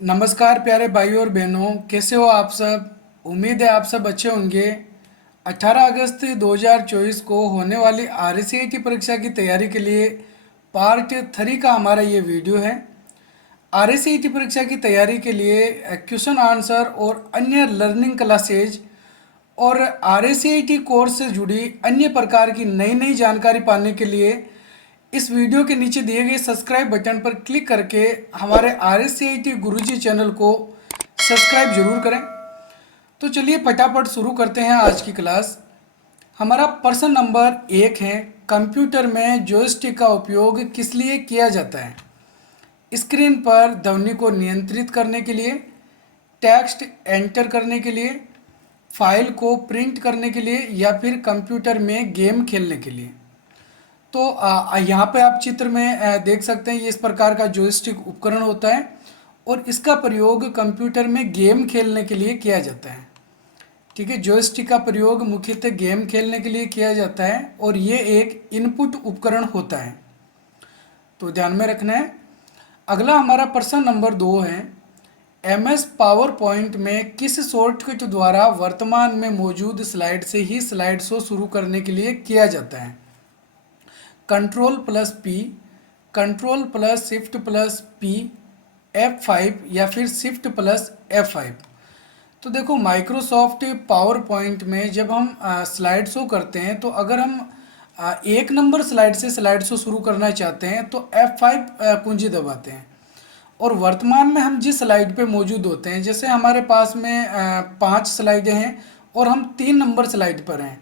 नमस्कार प्यारे भाई और बहनों, कैसे हो आप सब। उम्मीद है आप सब अच्छे होंगे। 18 अगस्त 2024 को होने वाली आरसीईटी परीक्षा की तैयारी के लिए पार्ट 3 का हमारा ये वीडियो है। आरसीईटी परीक्षा की तैयारी के लिए क्वेश्चन आंसर और अन्य लर्निंग क्लासेज और आरसीईटी कोर्स से जुड़ी अन्य प्रकार की नई नई जानकारी पाने के लिए इस वीडियो के नीचे दिए गए सब्सक्राइब बटन पर क्लिक करके हमारे R S C I T Guruji channel को सब्सक्राइब जरूर करें। तो चलिए फटाफट शुरू करते हैं आज की क्लास। हमारा प्रश्न नंबर 1 है, कंप्यूटर में जॉयस्टिक का उपयोग किस लिए किया जाता है। स्क्रीन पर ध्वनि को नियंत्रित करने के लिए, टेक्स्ट एंटर करने के लिए, फाइल को प्रिंट करने के लिए या फिर कंप्यूटर में गेम खेलने के लिए। तो यहाँ पे आप चित्र में देख सकते हैं, ये इस प्रकार का जॉयस्टिक उपकरण होता है और इसका प्रयोग कंप्यूटर में गेम खेलने के लिए किया जाता है। ठीक है, जॉयस्टिक का प्रयोग मुख्यतः गेम खेलने के लिए किया जाता है और ये एक इनपुट उपकरण होता है, तो ध्यान में रखना है। अगला हमारा प्रश्न नंबर 2 है, एमएस पावर पॉइंट में किस शॉर्टकट द्वारा वर्तमान में मौजूद स्लाइड से ही स्लाइड शो शुरू करने के लिए किया जाता है। Control plus P, control plus shift plus P, F5 या फिर शिफ्ट प्लस F5। तो देखो, माइक्रोसॉफ्ट पावर पॉइंट में जब हम स्लाइड शो करते हैं तो अगर हम एक नंबर स्लाइड से स्लाइड शो शुरू करना चाहते हैं तो F5 कुंजी दबाते हैं। और वर्तमान में हम जिस स्लाइड पे मौजूद होते हैं, जैसे हमारे पास में 5 स्लाइडें हैं और हम 3 नंबर स्लाइड पर हैं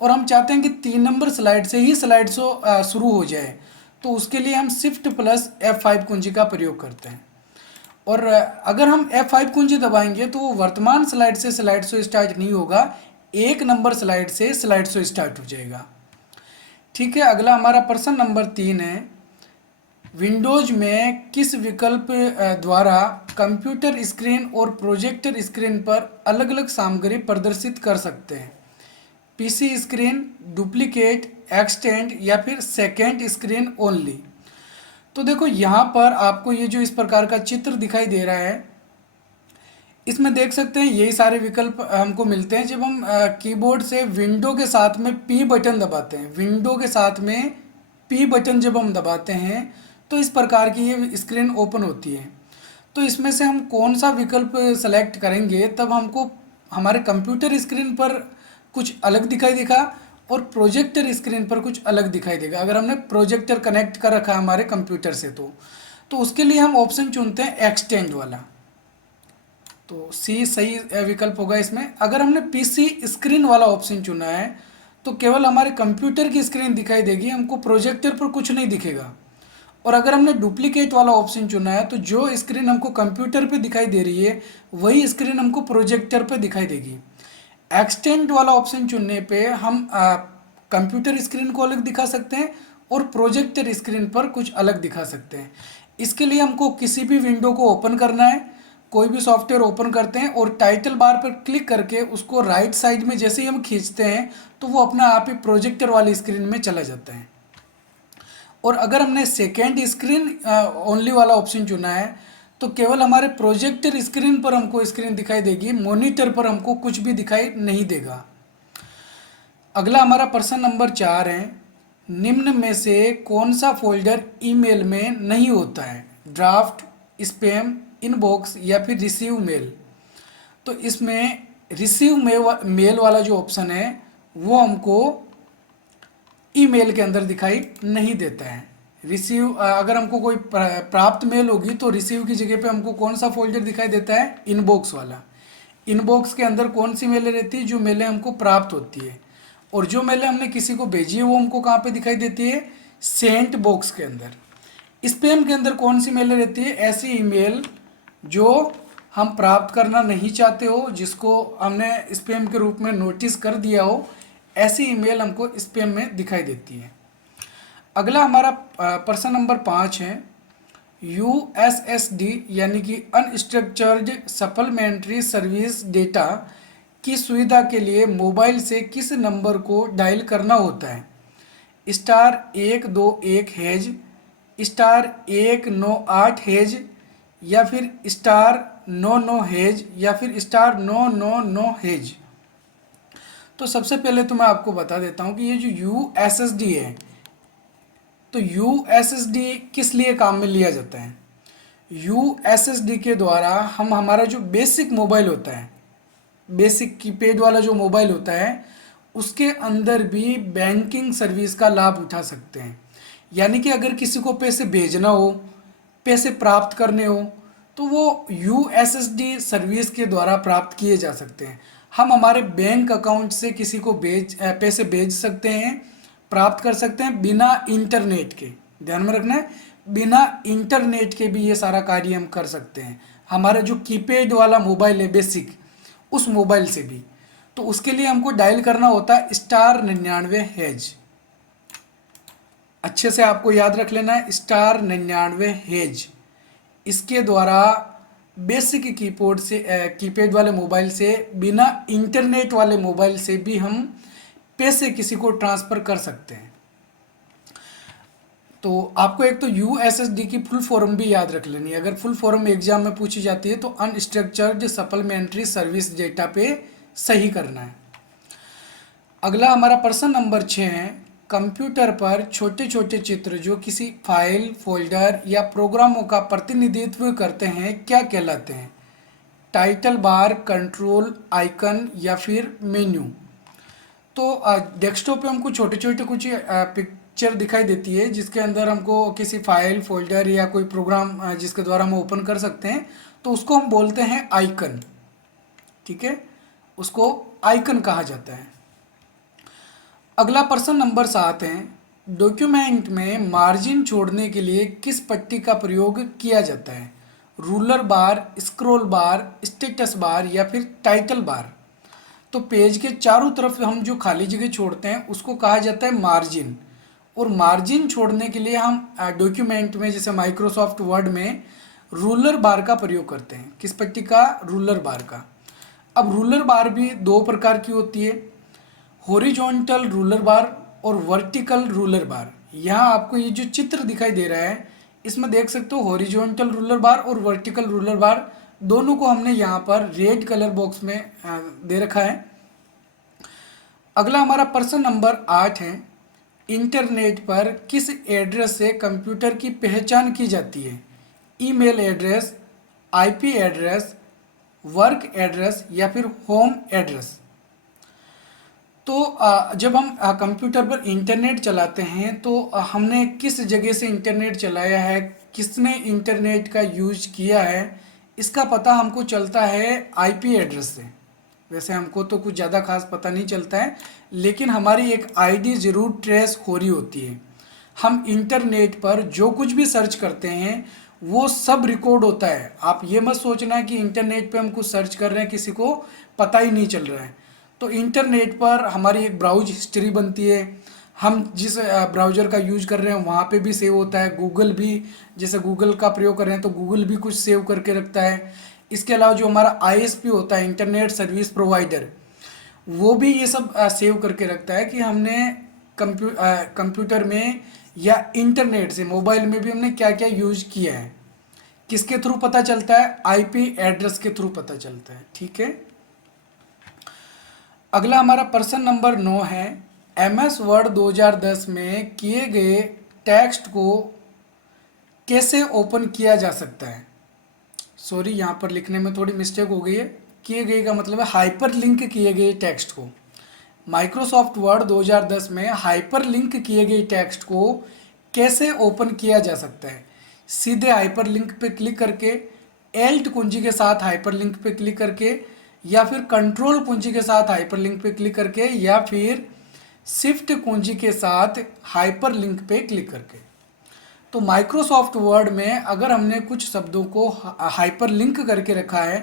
और हम चाहते हैं कि 3 नंबर स्लाइड से ही स्लाइड शो शुरू हो जाए, तो उसके लिए हम शिफ्ट प्लस F5 कुंजी का प्रयोग करते हैं। और अगर हम F5 कुंजी दबाएंगे तो वो वर्तमान स्लाइड से स्लाइड शो स्टार्ट नहीं होगा, एक नंबर स्लाइड से स्लाइड शो स्टार्ट हो जाएगा। ठीक है, अगला हमारा प्रश्न नंबर 3 है, विंडोज में किस विकल्प द्वारा कंप्यूटर स्क्रीन और प्रोजेक्टर स्क्रीन पर अलग अलग सामग्री प्रदर्शित कर सकते हैं। पीसी स्क्रीन, डुप्लीकेट, एक्सटेंड या फिर सेकेंड स्क्रीन ओनली। तो देखो, यहाँ पर आपको ये जो इस प्रकार का चित्र दिखाई दे रहा है, इसमें देख सकते हैं यही सारे विकल्प हमको मिलते हैं जब हम कीबोर्ड से विंडो के साथ में पी बटन दबाते हैं। विंडो के साथ में पी बटन जब हम दबाते हैं तो इस प्रकार की ये स्क्रीन ओपन होती है। तो इसमें से हम कौन सा विकल्प सेलेक्ट करेंगे, तब हमको हमारे कंप्यूटर स्क्रीन पर कुछ अलग दिखाई देगा और प्रोजेक्टर स्क्रीन पर कुछ अलग दिखाई देगा। अगर हमने प्रोजेक्टर कनेक्ट कर रखा है हमारे कंप्यूटर से तो उसके लिए हम ऑप्शन चुनते हैं एक्सटेंड वाला, तो सी सही विकल्प होगा इसमें। अगर हमने पीसी स्क्रीन वाला ऑप्शन चुना है तो केवल हमारे कंप्यूटर की स्क्रीन दिखाई देगी, हमको प्रोजेक्टर पर कुछ नहीं दिखेगा। और अगर हमने डुप्लीकेट वाला ऑप्शन चुना है तो जो स्क्रीन हमको कंप्यूटर पे दिखाई दे रही है वही स्क्रीन हमको प्रोजेक्टर पे दिखाई देगी। एक्सटेंड वाला ऑप्शन चुनने पे हम कंप्यूटर स्क्रीन को अलग दिखा सकते हैं और प्रोजेक्टर स्क्रीन पर कुछ अलग दिखा सकते हैं। इसके लिए हमको किसी भी विंडो को ओपन करना है, कोई भी सॉफ्टवेयर ओपन करते हैं और टाइटल बार पर क्लिक करके उसको राइट साइड में जैसे ही हम खींचते हैं तो वो अपने आप ही प्रोजेक्टर वाली स्क्रीन में चला जाता है। और अगर हमने सेकेंड स्क्रीन ओनली वाला ऑप्शन चुना है तो केवल हमारे प्रोजेक्टर स्क्रीन पर हमको स्क्रीन दिखाई देगी, मॉनिटर पर हमको कुछ भी दिखाई नहीं देगा। अगला हमारा प्रश्न नंबर 4 है, निम्न में से कौन सा फोल्डर ईमेल में नहीं होता है। ड्राफ्ट, स्पैम, इनबॉक्स या फिर रिसीव मेल। तो इसमें रिसीव मेल वाला जो ऑप्शन है वो हमको ईमेल के अंदर दिखाई नहीं देता है। रिसीव अगर हमको कोई प्राप्त मेल होगी तो रिसीव की जगह पे हमको कौन सा फोल्डर दिखाई देता है, इनबॉक्स वाला। इनबॉक्स के अंदर कौन सी मेलें रहती है, जो मेलें हमको प्राप्त होती है। और जो मेलें हमने किसी को भेजी है वो हमको कहाँ पे दिखाई देती है, सेंट बॉक्स के अंदर। स्पैम के अंदर कौन सी मेलें रहती है, ऐसी ईमेल जो हम प्राप्त करना नहीं चाहते हो, जिसको हमने स्पैम के रूप में नोटिस कर दिया हो, ऐसी ईमेल हमको स्पैम में दिखाई देती है। अगला हमारा प्रश्न नंबर 5 है, USSD यानी कि अनस्ट्रक्चर्ड सप्लीमेंट्री सर्विस डेटा की सुविधा के लिए मोबाइल से किस नंबर को डायल करना होता है। *121# *198# या फिर स्टार नो नो हेज या फिर स्टार नो नो नो हेज। तो सबसे पहले तो मैं आपको बता देता हूँ कि ये जो यूएसएसडी है, तो यूएसएसडी किस लिए काम में लिया जाता है। यूएसएसडी के द्वारा हम हमारा जो बेसिक मोबाइल होता है, बेसिक कीपैड वाला जो मोबाइल होता है, उसके अंदर भी बैंकिंग सर्विस का लाभ उठा सकते हैं। यानी कि अगर किसी को पैसे भेजना हो, पैसे प्राप्त करने हो, तो वो यूएसएसडी सर्विस के द्वारा प्राप्त किए जा सकते हैं। हम हमारे बैंक अकाउंट से किसी को पैसे भेज सकते हैं, प्राप्त कर सकते हैं बिना इंटरनेट के। ध्यान में रखना है, बिना इंटरनेट के भी ये सारा कार्य हम कर सकते हैं। हमारा जो कीपैड वाला मोबाइल है बेसिक, उस मोबाइल से भी। तो उसके लिए हमको डायल करना होता है स्टार 99 हेज। अच्छे से आपको याद रख लेना है, स्टार 99 हेज। इसके द्वारा बेसिक कीबोर्ड से कीपैड वाले मोबाइल से, बिना इंटरनेट वाले मोबाइल से भी हम पैसे किसी को ट्रांसफ़र कर सकते हैं। तो आपको एक तो यूएसएसडी की फुल फॉर्म भी याद रख लेनी है। अगर फुल फॉर्म एग्जाम में पूछी जाती है तो अनस्ट्रक्चर्ड सप्लीमेंट्री सर्विस डेटा पे सही करना है। अगला हमारा प्रश्न नंबर 6 है, कंप्यूटर पर छोटे छोटे चित्र जो किसी फाइल, फोल्डर या प्रोग्रामों का प्रतिनिधित्व करते हैं क्या कहलाते हैं। टाइटल बार, कंट्रोल आइकन या फिर मेन्यू। तो डेस्कटॉप पे हमको छोटे छोटे कुछ पिक्चर दिखाई देती है जिसके अंदर हमको किसी फाइल, फोल्डर या कोई प्रोग्राम जिसके द्वारा हम ओपन कर सकते हैं, तो उसको हम बोलते हैं आइकन। ठीक है, उसको आइकन कहा जाता है। अगला प्रश्न नंबर 7 है, डॉक्यूमेंट में मार्जिन छोड़ने के लिए किस पट्टी का प्रयोग किया जाता है। रूलर बार, स्क्रॉल बार, स्टेटस बार या फिर टाइटल बार। तो पेज के चारों तरफ हम जो खाली जगह छोड़ते हैं उसको कहा जाता है मार्जिन। और मार्जिन छोड़ने के लिए हम डॉक्यूमेंट में, जैसे माइक्रोसॉफ्ट वर्ड में, रूलर बार का प्रयोग करते हैं। किस पट्टी का? रूलर बार का। अब रूलर बार भी दो प्रकार की होती है, हॉरिजॉन्टल रूलर बार और वर्टिकल रूलर बार। यहाँ आपको ये जो चित्र दिखाई दे रहा है इसमें देख सकते हो हॉरिजॉन्टल रूलर बार और वर्टिकल रूलर बार, दोनों को हमने यहाँ पर रेड कलर बॉक्स में दे रखा है। अगला हमारा प्रश्न नंबर 8 है, इंटरनेट पर किस एड्रेस से कंप्यूटर की पहचान की जाती है। Email address, IP address, work address या फिर होम एड्रेस। तो जब हम कंप्यूटर पर इंटरनेट चलाते हैं तो हमने किस जगह से इंटरनेट चलाया है, किसने इंटरनेट का यूज किया है, इसका पता हमको चलता है आईपी एड्रेस से। वैसे हमको तो कुछ ज़्यादा खास पता नहीं चलता है, लेकिन हमारी एक आईडी ज़रूर ट्रेस हो रही होती है। हम इंटरनेट पर जो कुछ भी सर्च करते हैं वो सब रिकॉर्ड होता है। आप ये मत सोचना कि इंटरनेट पे हम कुछ सर्च कर रहे हैं किसी को पता ही नहीं चल रहा है। तो इंटरनेट पर हमारी एक ब्राउज हिस्ट्री बनती है, हम जिस ब्राउज़र का यूज कर रहे हैं वहाँ पे भी सेव होता है। गूगल भी, जैसे गूगल का प्रयोग कर रहे हैं तो गूगल भी कुछ सेव करके रखता है। इसके अलावा जो हमारा आईएसपी होता है, इंटरनेट सर्विस प्रोवाइडर, वो भी ये सब सेव करके रखता है कि हमने कंप्यूटर में या इंटरनेट से, मोबाइल में भी हमने क्या क्या यूज किया है। किसके थ्रू पता चलता है? आईपी एड्रेस के थ्रू पता चलता है। ठीक है, अगला हमारा प्रश्न नंबर 9 है, एमएस वर्ड 2010 में किए गए टेक्स्ट को कैसे ओपन किया जा सकता है। सॉरी, यहाँ पर लिखने में थोड़ी मिस्टेक हो गई है। किए गए का मतलब है हाइपर लिंक किए गए टेक्स्ट को। माइक्रोसॉफ्ट वर्ड 2010 में हाइपर लिंक किए गए टेक्स्ट को कैसे ओपन किया जा सकता है। सीधे हाइपर लिंक पे क्लिक करके, एल्ट कुंजी के साथ हाइपर लिंक पे क्लिक करके, या फिर कंट्रोल कुंजी के साथ हाइपर लिंक पे क्लिक करके, या फिर शिफ्ट कुंजी के साथ हाइपर लिंक पे क्लिक करके। तो माइक्रोसॉफ्ट वर्ड में अगर हमने कुछ शब्दों को हाइपर लिंक करके रखा है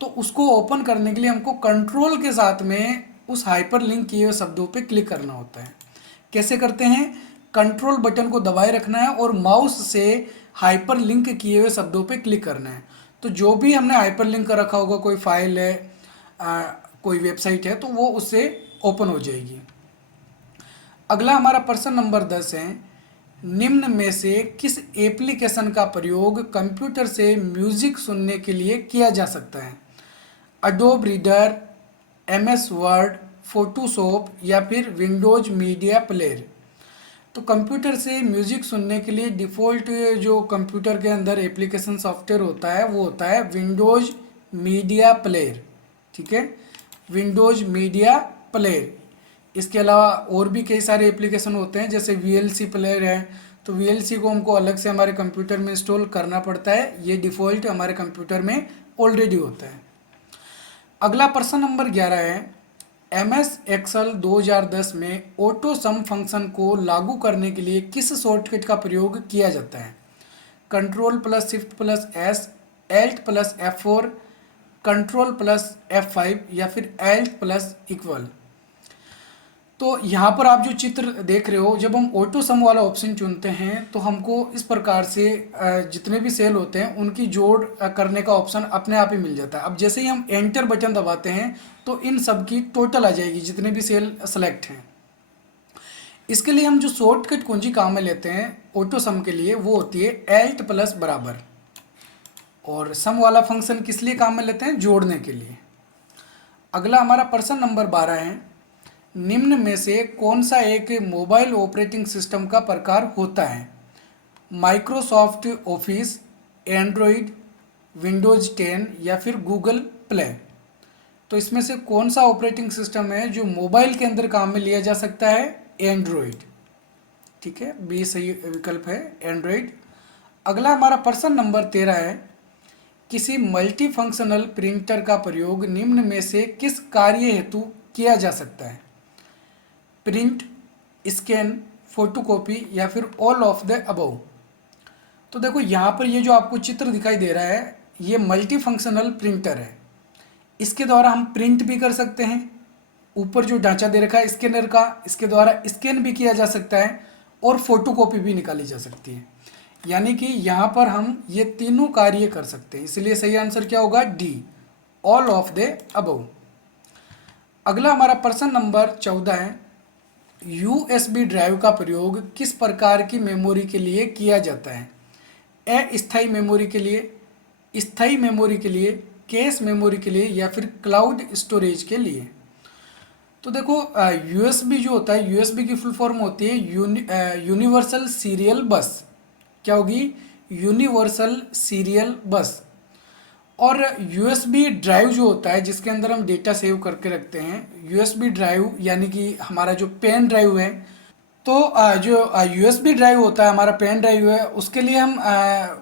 तो उसको ओपन करने के लिए हमको कंट्रोल के साथ में उस हाइपर लिंक किए हुए शब्दों पे क्लिक करना होता है। कैसे करते हैं? कंट्रोल बटन को दबाए रखना है और माउस से हाइपर लिंक किए हुए शब्दों पे क्लिक करना है। तो जो भी हमने हाइपर लिंक कर रखा होगा, कोई फाइल है, कोई वेबसाइट है, तो वो उससे ओपन हो जाएगी। अगला हमारा प्रश्न नंबर 10 है, निम्न में से किस एप्लीकेशन का प्रयोग कंप्यूटर से म्यूजिक सुनने के लिए किया जा सकता है? Adobe reader, MS word, Photoshop या फिर विंडोज मीडिया प्लेयर। तो कंप्यूटर से म्यूजिक सुनने के लिए डिफ़ॉल्ट जो कंप्यूटर के अंदर एप्लीकेशन सॉफ्टवेयर होता है वो होता है विंडोज मीडिया प्लेयर। ठीक है, विंडोज मीडिया प्लेयर। इसके अलावा और भी कई सारे एप्लीकेशन होते हैं, जैसे वीएलसी प्लेयर है, तो वीएलसी को हमको अलग से हमारे कंप्यूटर में इंस्टॉल करना पड़ता है, ये डिफ़ॉल्ट हमारे कंप्यूटर में ऑलरेडी होता है। अगला प्रश्न नंबर 11 है, एम एस एक्सेल 2010 में ऑटो सम फंक्शन को लागू करने के लिए किस शॉर्टकट का प्रयोग किया जाता है? Control plus shift plus S, Alt plus F4, control plus F5 या फिर एल्ट प्लस इक्वल। तो यहाँ पर आप जो चित्र देख रहे हो, जब हम ऑटो सम वाला ऑप्शन चुनते हैं तो हमको इस प्रकार से जितने भी सेल होते हैं उनकी जोड़ करने का ऑप्शन अपने आप ही मिल जाता है। अब जैसे ही हम एंटर बटन दबाते हैं तो इन सब की टोटल आ जाएगी जितने भी सेल सेलेक्ट हैं। इसके लिए हम जो शॉर्टकट कुंजी काम में लेते हैं ऑटो सम के लिए वो होती है एल्ट प्लस बराबर। और सम वाला फंक्शन किस लिए काम में लेते हैं? जोड़ने के लिए। अगला हमारा प्रश्न नंबर 12 है, निम्न में से कौन सा एक मोबाइल ऑपरेटिंग सिस्टम का प्रकार होता है? माइक्रोसॉफ्ट ऑफिस, एंड्रॉयड, विंडोज 10 या फिर गूगल प्ले। तो इसमें से कौन सा ऑपरेटिंग सिस्टम है जो मोबाइल के अंदर काम में लिया जा सकता है? एंड्रॉयड। ठीक है, बी सही विकल्प है, एंड्रॉयड। अगला हमारा प्रश्न नंबर 13 है, किसी मल्टी फंक्शनल प्रिंटर का प्रयोग निम्न में से किस कार्य हेतु किया जा सकता है? प्रिंट, स्कैन, फोटोकॉपी या फिर ऑल ऑफ द अबव। तो देखो यहाँ पर ये जो आपको चित्र दिखाई दे रहा है ये मल्टी फंक्शनल प्रिंटर है। इसके द्वारा हम प्रिंट भी कर सकते हैं, ऊपर जो ढांचा दे रखा है स्कैनर का, इसके द्वारा स्कैन भी किया जा सकता है और फोटोकॉपी भी निकाली जा सकती है। यानी कि यहाँ पर हम ये तीनों कार्य कर सकते हैं, इसलिए सही आंसर क्या होगा? D, all of the above. अगला हमारा प्रश्न नंबर 14 है, यूएसबी ड्राइव का प्रयोग किस प्रकार की मेमोरी के लिए किया जाता है? अस्थायी मेमोरी के लिए, स्थायी मेमोरी के लिए, कैश मेमोरी के लिए या फिर क्लाउड स्टोरेज के लिए। तो देखो यूएसबी जो होता है, यूएसबी की फुल फॉर्म होती है यूनिवर्सल सीरियल बस। क्या होगी? यूनिवर्सल सीरियल बस। और यूएसबी ड्राइव जो होता है जिसके अंदर हम डेटा सेव करके रखते हैं, यूएसबी ड्राइव यानी कि हमारा जो पेन ड्राइव है, तो जो यूएसबी ड्राइव होता है, हमारा पेन ड्राइव है, उसके लिए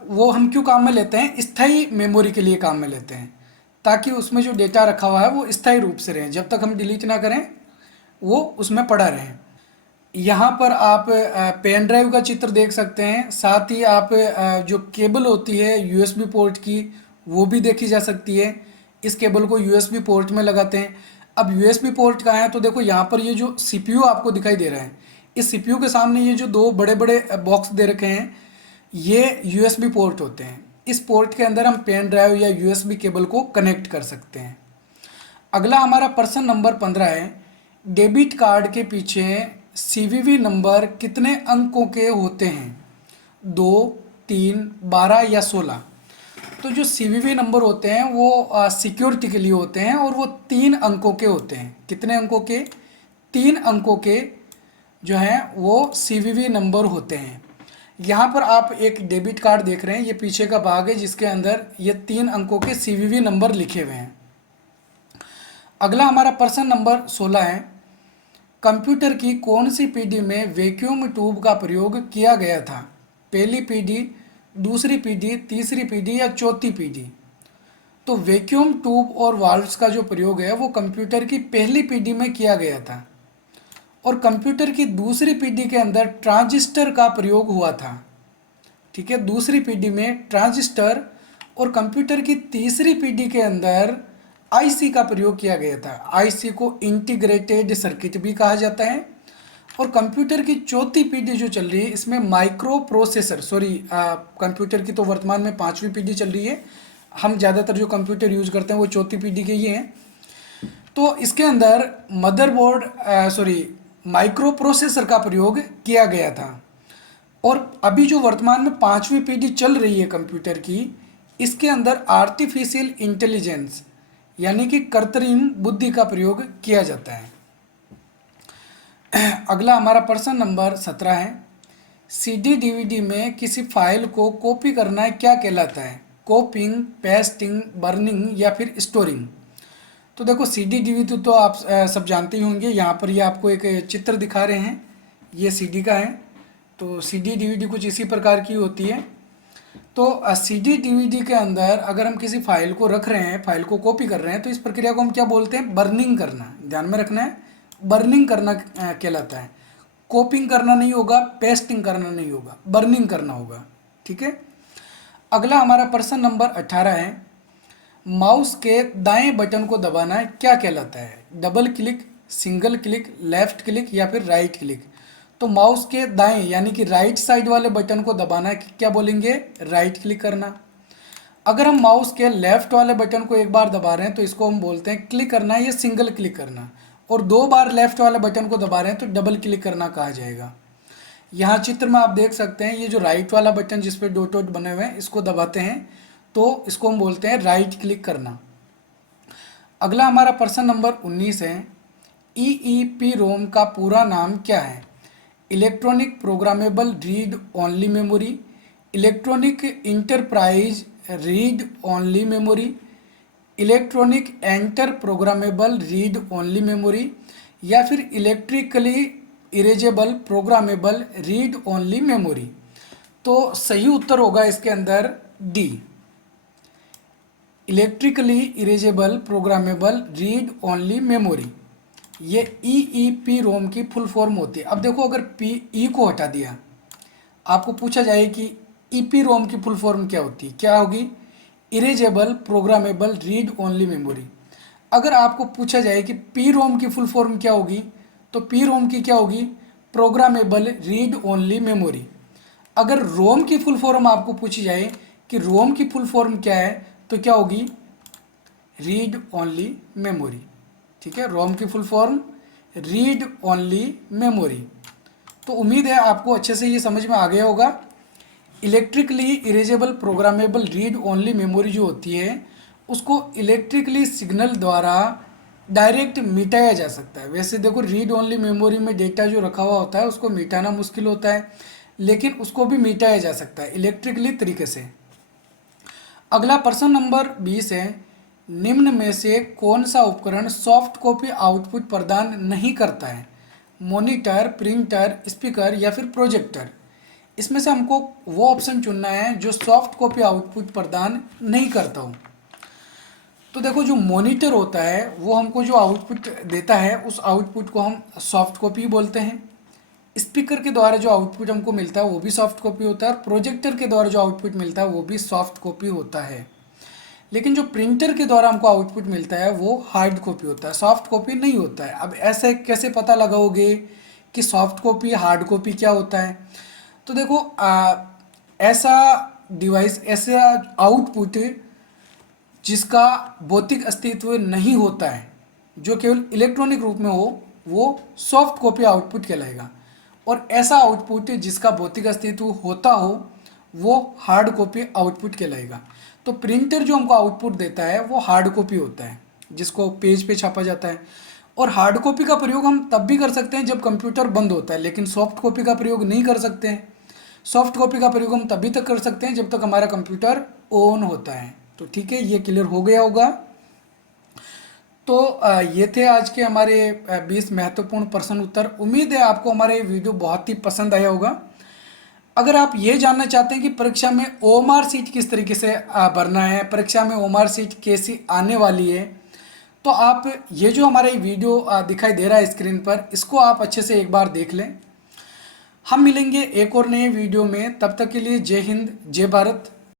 वो हम क्यों काम में लेते हैं? स्थायी मेमोरी के लिए काम में लेते हैं, ताकि उसमें जो डेटा रखा हुआ है वो स्थायी रूप से रहे, जब तक हम डिलीट ना करें वो उसमें पड़ा रहे। यहाँ पर आप पेन ड्राइव का चित्र देख सकते हैं, साथ ही आप जो केबल होती है यूएसबी पोर्ट की वो भी देखी जा सकती है। इस केबल को यूएसबी पोर्ट में लगाते हैं। अब यूएसबी पोर्ट कहाँ है? तो देखो यहाँ पर ये जो सीपीयू आपको दिखाई दे रहा है, इस सीपीयू के सामने ये जो दो बड़े बड़े बॉक्स दे रखे हैं ये यूएसबी पोर्ट होते हैं। इस पोर्ट के अंदर हम पेन ड्राइव या यूएसबी केबल को कनेक्ट कर सकते हैं। अगला हमारा प्रश्न नंबर 15 है, डेबिट कार्ड के पीछे सीवीवी नंबर कितने अंकों के होते हैं? 2, 3, 12 या 16। तो जो सीवीवी नंबर होते हैं वो सिक्योरिटी के लिए होते हैं और वो 3 अंकों के होते हैं। कितने अंकों के? 3 अंकों के जो हैं वो सीवीवी नंबर होते हैं। यहाँ पर आप एक डेबिट कार्ड देख रहे हैं, ये पीछे का भाग है जिसके अंदर ये 3 अंकों के सीवीवी नंबर लिखे हुए हैं। अगला हमारा प्रश्न नंबर 16 है, कंप्यूटर की कौन सी पीढ़ी में वैक्यूम ट्यूब का प्रयोग किया गया था? पहली पीढ़ी, दूसरी पीढ़ी, तीसरी पीढ़ी या चौथी पीढ़ी? तो वैक्यूम ट्यूब और वाल्व्स का जो प्रयोग है वो कंप्यूटर की पहली पीढ़ी में किया गया था और कंप्यूटर की दूसरी पीढ़ी के अंदर ट्रांजिस्टर का प्रयोग हुआ था। ठीक है, दूसरी पीढ़ी में ट्रांजिस्टर, और कंप्यूटर की तीसरी पीढ़ी के अंदर आईसी का प्रयोग किया गया था। आईसी को इंटीग्रेटेड सर्किट भी कहा जाता है। और कंप्यूटर की चौथी पीढ़ी जो चल रही है इसमें माइक्रो प्रोसेसर, कंप्यूटर की तो वर्तमान में 5वीं पीढ़ी चल रही है, हम ज़्यादातर जो कंप्यूटर यूज करते हैं वो चौथी पीढ़ी के ही हैं। तो इसके अंदर मदरबोर्ड माइक्रो प्रोसेसर का प्रयोग किया गया था। और अभी जो वर्तमान में 5वीं पीढ़ी चल रही है कंप्यूटर की, इसके अंदर आर्टिफिशियल इंटेलिजेंस यानी कि कृत्रिम बुद्धि का प्रयोग किया जाता है। अगला हमारा प्रश्न नंबर 17 है, सीडी डीवीडी में किसी फाइल को कॉपी करना है क्या कहलाता है? कॉपिंग, पेस्टिंग, बर्निंग या फिर स्टोरिंग? तो देखो सीडी डीवीडी तो आप सब जानते ही होंगे। यहाँ पर ये आपको एक चित्र दिखा रहे हैं, ये सीडी का है। तो सीडी डीवीडी कुछ इसी प्रकार की होती है। तो सीडी डीवीडी के अंदर अगर हम किसी फाइल को रख रहे हैं, फाइल को कॉपी कर रहे हैं, तो इस प्रक्रिया को हम क्या बोलते हैं? बर्निंग करना। ध्यान में रखना है, बर्निंग करना कहलाता है। कॉपिंग करना नहीं होगा, पेस्टिंग करना नहीं होगा, बर्निंग करना होगा। ठीक है। अगला हमारा प्रश्न नंबर 18 है, माउस के दाएं बटन को दबाना है क्या कहलाता है? Double click, single click, left click या फिर राइट क्लिक? तो माउस के दाएं यानी कि राइट साइड वाले बटन को दबाना है क्या बोलेंगे? राइट क्लिक करना। अगर हम माउस के लेफ्ट वाले बटन को एक बार दबा रहे हैं तो इसको हम बोलते हैं क्लिक करना या सिंगल क्लिक करना, और 2 बार लेफ्ट वाले बटन को दबा रहे हैं तो डबल क्लिक करना कहा जाएगा। यहाँ चित्र में आप देख सकते हैं, ये जो राइट वाला बटन जिस पे डॉट डॉट बने हुए हैं, इसको दबाते हैं तो इसको हम बोलते हैं राइट क्लिक करना। अगला हमारा प्रश्न नंबर 19 है, EEPROM का पूरा नाम क्या है? Electronic programmable read only memory, electronic enterprise read only memory, electronic enter programmable read only memory या फिर electrically erasable programmable read only memory? तो सही उत्तर होगा इसके अंदर D, electrically erasable programmable read only memory. ये EEPROM की फुल फॉर्म होती है। अब देखो, अगर ई को हटा दिया, आपको पूछा जाए कि EEPROM की फुल फॉर्म क्या होती है, क्या होगी? Erasable programmable read only memory. अगर आपको पूछा जाए कि PROM की फुल फॉर्म क्या होगी, तो PROM की क्या होगी? Programmable read only memory. अगर रोम की फुल फॉर्म आपको पूछी जाए कि रोम की फुल फॉर्म क्या है, तो क्या होगी? Read only memory. ठीक है, रोम की full form read only memory. तो उम्मीद है आपको अच्छे से ये समझ में आ गया होगा। Electrically erasable programmable read only memory जो होती है, उसको इलेक्ट्रिकली सिग्नल द्वारा डायरेक्ट मिटाया जा सकता है। वैसे देखो, रीड ओनली मेमोरी में डेटा जो रखा हुआ होता है उसको मिटाना मुश्किल होता है, लेकिन उसको भी मिटाया जा सकता है इलेक्ट्रिकली तरीके से। अगला प्रश्न नंबर 20 है, निम्न में से कौन सा उपकरण सॉफ्ट कॉपी आउटपुट प्रदान नहीं करता है? मॉनिटर, प्रिंटर, स्पीकर या फिर प्रोजेक्टर? इसमें से हमको वो ऑप्शन चुनना है जो सॉफ्ट कॉपी आउटपुट प्रदान नहीं करता हो। तो देखो, जो मॉनिटर होता है वो हमको जो आउटपुट देता है उस आउटपुट को हम सॉफ्ट कॉपी बोलते हैं। स्पीकर के द्वारा जो आउटपुट हमको मिलता है वो भी सॉफ्ट कॉपी होता है, और प्रोजेक्टर के द्वारा जो आउटपुट मिलता है वो भी सॉफ्ट कॉपी होता है। लेकिन जो प्रिंटर के द्वारा हमको आउटपुट मिलता है वो हार्ड कॉपी होता है, सॉफ्ट कॉपी नहीं होता है। अब ऐसे कैसे पता लगाओगे कि सॉफ्ट कॉपी हार्ड कॉपी क्या होता है? तो देखो, ऐसा डिवाइस, ऐसा आउटपुट जिसका भौतिक अस्तित्व नहीं होता है, जो केवल इलेक्ट्रॉनिक रूप में हो, वो सॉफ्ट कॉपी आउटपुट कहलाएगा। और ऐसा आउटपुट जिसका भौतिक अस्तित्व होता हो वो हार्ड कॉपी आउटपुट कहलाएगा। तो प्रिंटर जो हमको आउटपुट देता है वो हार्ड कॉपी होता है, जिसको पेज पे छापा जाता है। और हार्ड कॉपी का प्रयोग हम तब भी कर सकते हैं जब कंप्यूटर बंद होता है, लेकिन सॉफ्ट कॉपी का प्रयोग नहीं कर सकते हैं। सॉफ्ट कॉपी का प्रयोग हम तभी तक कर सकते हैं जब तक हमारा कंप्यूटर ऑन होता है। तो ठीक है, ये क्लियर हो गया होगा। तो ये थे आज के हमारे 20 महत्वपूर्ण प्रश्न उत्तर। उम्मीद है आपको हमारे वीडियो बहुत ही पसंद आया होगा। अगर आप ये जानना चाहते हैं कि परीक्षा में ओएमआर सीट किस तरीके से भरना है, परीक्षा में ओएमआर सीट कैसी आने वाली है, तो आप ये जो हमारा वीडियो दिखाई दे रहा है स्क्रीन पर, इसको आप अच्छे से एक बार देख लें। हम मिलेंगे एक और नए वीडियो में, तब तक के लिए जय हिंद, जय भारत।